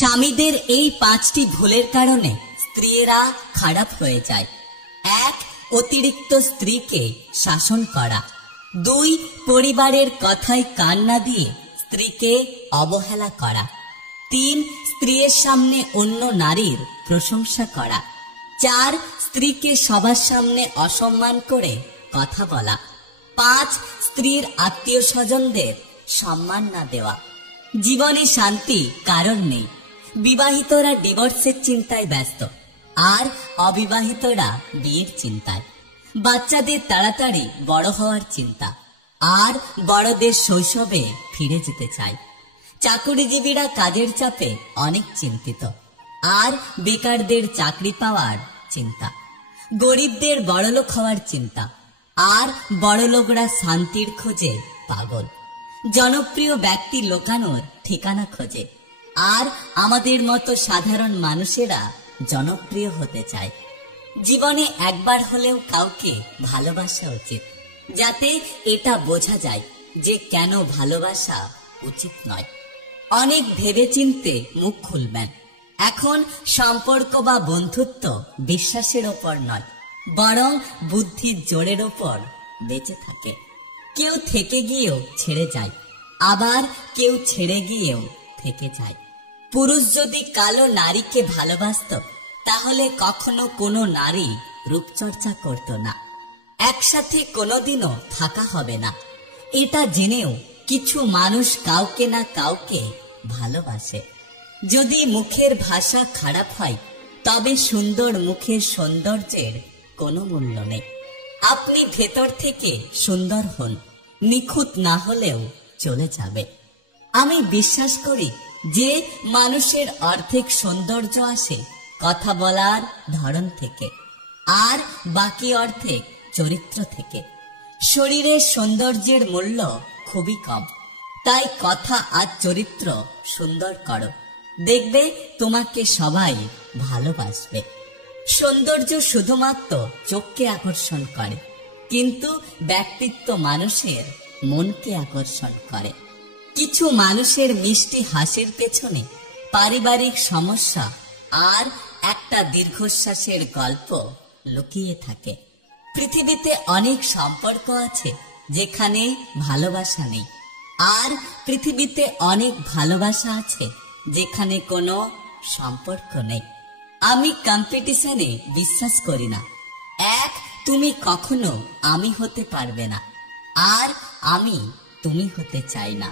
স্বামীদের এই 5টি ভুলের কারণে স্ত্রীরা খারাপ হয়ে যায়। 1. অতিরিক্ত স্ত্রীকে শাসন করা। 2. পরিবারের কথায় কান না দিয়ে স্ত্রীকে অবহেলা করা। 3. স্ত্রীর সামনে অন্য নারীর প্রশংসা করা। 4. স্ত্রীকে সবার সামনে অসম্মান করে কথা বলা। 5. স্ত্রীর আত্মীয় স্বজনদের সম্মান না দেওয়া। জীবনে শান্তি কারণ নেই। বিবাহিতরা ডিভোর্সের চিন্তায় ব্যস্ত, আর অবিবাহিতরা বিয়ের চিন্তায়। বাচ্চাদের তাড়াতাড়ি বড় হওয়ার চিন্তা, আর বড়দের শৈশবে ফিরে যেতে চায়। চাকুরিজীবীরা কাজের চাপে অনেক চিন্তিত, আর বেকারদের চাকরি পাওয়ার চিন্তা। গরিবদের বড়লোক হওয়ার চিন্তা, আর বড়লোকরা শান্তির খোঁজে পাগল। জনপ্রিয় ব্যক্তি লোকানোর ঠিকানা খোঁজে, আর আমাদের মতো সাধারণ মানুষেরা জনপ্রিয় হতে চায়। জীবনে একবার হলেও কাউকে ভালোবাসা উচিত, যাতে এটা বোঝা যায় যে কেন ভালোবাসা উচিত নয়। অনেক ভেবেচিন্তে মুখ খুলবেন। এখন সম্পর্ক বা বন্ধুত্ব বিশ্বাসের ওপর নয়, বরং বুদ্ধির জোরের ওপর বেঁচে থাকে। কেউ থেকে গিয়েও ছেড়ে যায়, আবার কেউ ছেড়ে গিয়েও থেকে যায়। পুরুষ যদি কালো নারীকে ভালোবাসত, তাহলে কখনো কোনো নারী রূপচর্চা করত না। একসাথে কোনোদিনও থাকা হবে না, এটা জেনেও কিছু মানুষ কাউকে না কাউকে ভালোবাসে। যদি মুখের ভাষা খারাপ হয়, তবে সুন্দর মুখের সৌন্দর্যের কোনো মূল্য নেই। আপনি ভেতর থেকে সুন্দর হন, নিখুঁত না হলেও চলে যাবে। আমি বিশ্বাস করি যে মানুষের অর্ধেক সৌন্দর্য আসে কথা বলার ধরন থেকে, আর বাকি অর্ধেক চরিত্র থেকে। শরীরের সৌন্দর্যের মূল্য খুবই কম, তাই কথা আর চরিত্র সুন্দর করো, দেখবে তোমাকে সবাই ভালোবাসবে। সৌন্দর্য শুধুমাত্র চোখকে আকর্ষণ করে, কিন্তু ব্যক্তিত্ব মানুষের মনকে আকর্ষণ করে। কিছু মানুষের মিষ্টি হাসির পেছনে পারিবারিক সমস্যা আর একটা দীর্ঘশ্বাসের গল্প লুকিয়ে থাকে। পৃথিবীতে অনেক সম্পর্ক আছে যেখানে ভালোবাসা নেই, আর পৃথিবীতে অনেক ভালোবাসা আছে যেখানে কোনো সম্পর্ক নেই। আমি কম্পিটিশনে বিশ্বাস করি না। তুমি কখনো আমি হতে পারবে না, আর আমি তুমি হতে চাই না।